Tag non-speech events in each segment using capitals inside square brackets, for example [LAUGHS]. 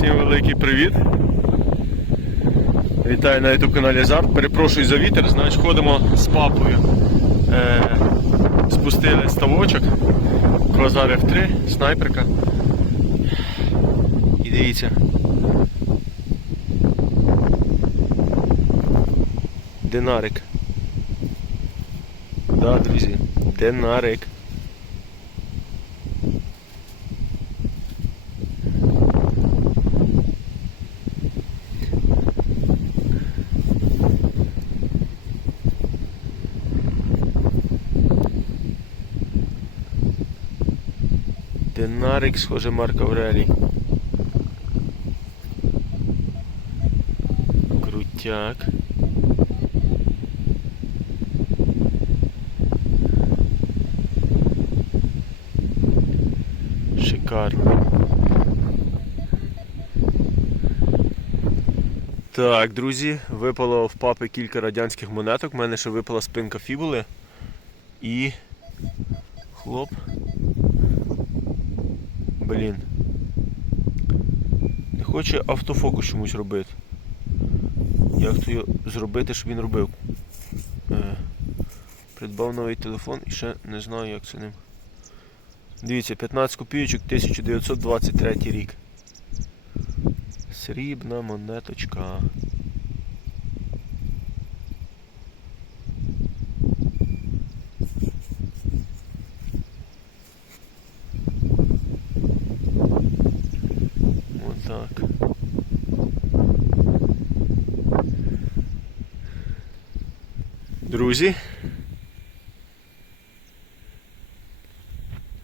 Всім великий привіт. Вітаю на YouTube каналі Азарт. Перепрошую за вітер. Значить, ходимо з папою. Е, спустили ставочок. Квазар F3, снайперка. І дивіться. Динарик. Да, друзі, динарик. Динарик, схоже, Марк Аврелій. Крутяк. Шикарно. Так, друзі, випало в папи кілька радянських монеток. У мене ще випала спинка фібули. І. Хлоп. Блін. Не хоче автофокус чомусь робити. Як то зробити, щоб він робив? Е, придбав новий телефон і ще не знаю, як це ним. Дивіться, 15 копійочок 1923 рік. Срібна монеточка. Друзі.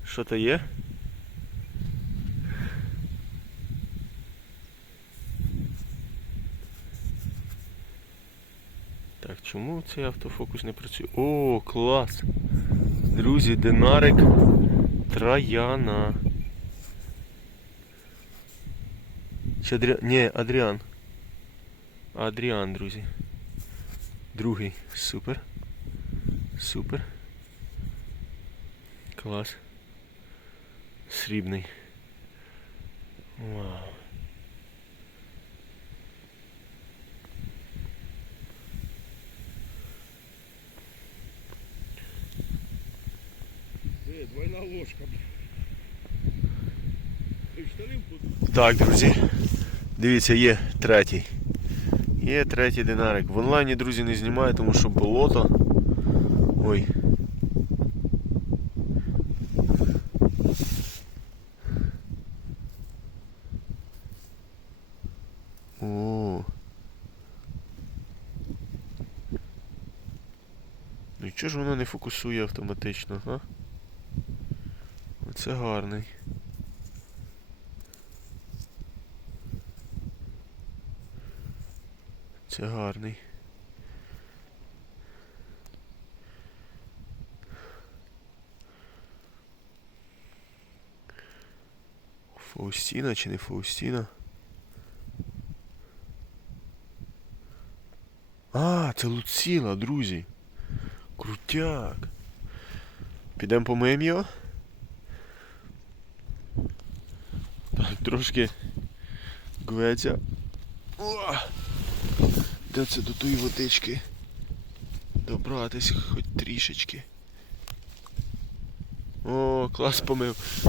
Що то є? Так, чому цей автофокус не працює? О, клас! Друзі, динарик Трояна. Чи Адріан? Ні, Адріан. Адріан, друзі. Другий. Супер. Супер. Клас. Срібний. Вау. Е, Двойна ложка. Так, друзі. Дивіться, є третій. Є третій динарик. В онлайні, друзі, не знімаю, тому що болото. Ой. О. Ну і чого ж воно не фокусує автоматично, а? Оце гарний. Це гарний. Фаустіна чи не Фаустіна? А, це Луціла, друзі. Крутяк. Підемо помиємо його. Так, трошки гветься. О! Де це до тої водички? Добратись хоч трішечки. О, клас помив.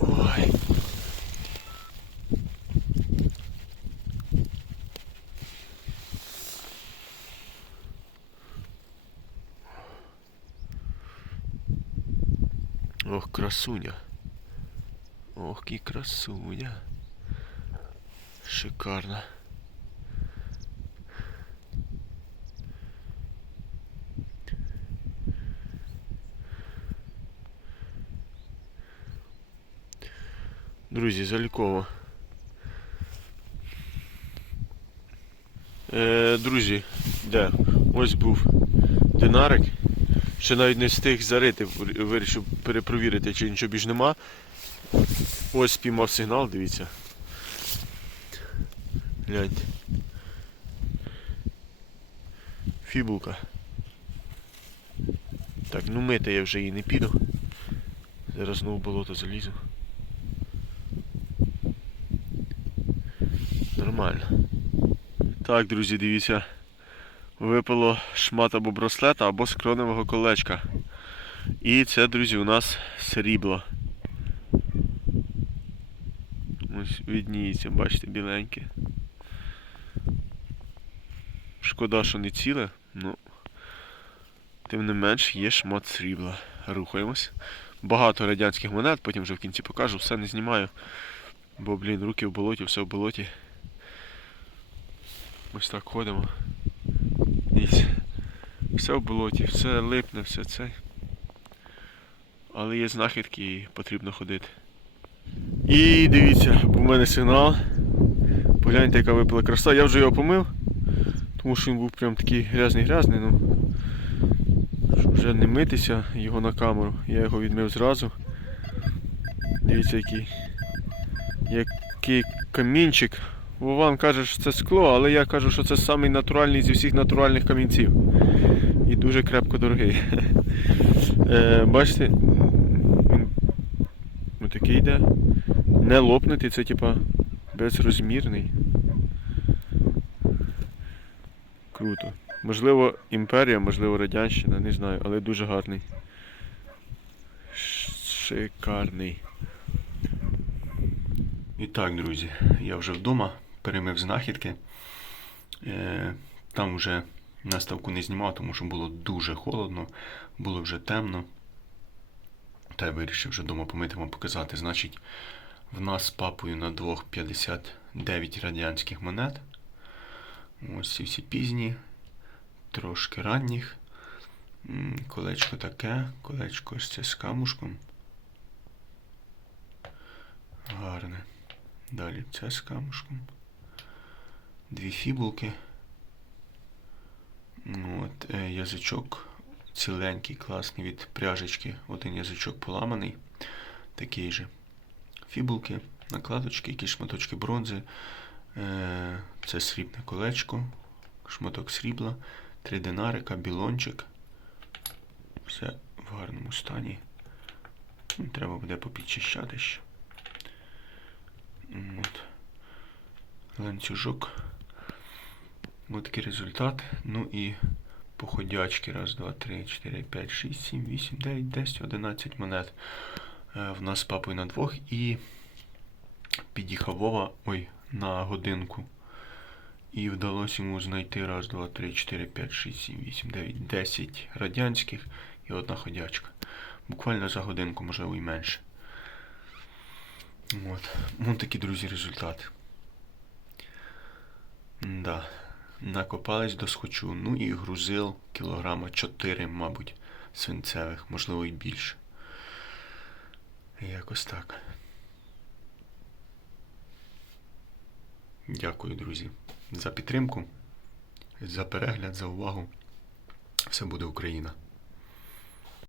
Ой. Ох, красуня. Ох, і красуня. Шикарно. Друзі, заліково. Е, друзі, де? Ось був динарик. Ще навіть не встиг зарити, вирішив перепровірити, чи нічого більш нема. Ось спіймав сигнал, дивіться. Гляньте. Фібулка. Так, ну мити я вже її не піду. Зараз знову болото залізу. Нормально. Так, друзі, дивіться. Випало шмат або браслета, або скроневого колечка. І це, друзі, у нас срібло. Ось відніється, бачите, біленьке. Шкода, що не ціле, ну. Тим не менш є шмат срібла. Рухаємось. Багато радянських монет, потім вже в кінці покажу, все не знімаю. Бо, блін, руки в болоті, все в болоті. Ось так ходимо. Дивіться. Все в болоті, все липне, все це. Але є знахідки і потрібно ходити. І дивіться, у мене сигнал. Погляньте, яка випала краса. Я вже його помив, тому що він був прям такий грязний-грязний, ну. Щоб вже не митися його на камеру. Я його відмив зразу. Дивіться, який. Який камінчик. Вован каже, що це скло, але я кажу, що це самий натуральний зі всіх натуральних камінців. І дуже крепко дорогий. [LAUGHS] Е, бачите, він отакий йде. Не лопнутий, це типа безрозмірний. Круто. Можливо, імперія, можливо, радянщина, не знаю, але дуже гарний. Шикарний. І так, друзі, я вже вдома перемив знахідки. Е, там вже наставку не знімав, тому що було дуже холодно, було вже темно. Та я вирішив вже вдома помити вам показати. Значить, в нас з папою на двох 59 радянських монет. Ось ці всі пізні, трошки ранніх. Колечко таке, колечко ось це з камушком. Гарне. Далі це з камушком. Дві фібулки. Ну, От, е, язичок ціленький, класний від пряжечки. Один язичок поламаний. Такий же. Фібулки, накладочки, якісь шматочки бронзи. Е, це срібне колечко, шматок срібла, три динарика, білончик. Все в гарному стані. Ну, Треба буде попідчищати ще. От. Ланцюжок. Ось такий результат. Ну і походячки. Раз, два, три, чотири, п'ять, шість, сім, вісім, дев'ять, десять, одинадцять монет. Е, В нас з папою на двох і під'їхав Вова, ой, на годинку. І вдалося йому знайти раз, два, три, чотири, п'ять, шість, сім, вісім, дев'ять, десять радянських і одна ходячка. Буквально за годинку, можливо, і менше. От. Ну, такі, друзі, результати. Да. Накопались до схочу. Ну і грузил кілограма 4, мабуть, свинцевих, можливо, і більше. Якось так. Дякую, друзі, за підтримку, за перегляд, за увагу. Все буде Україна.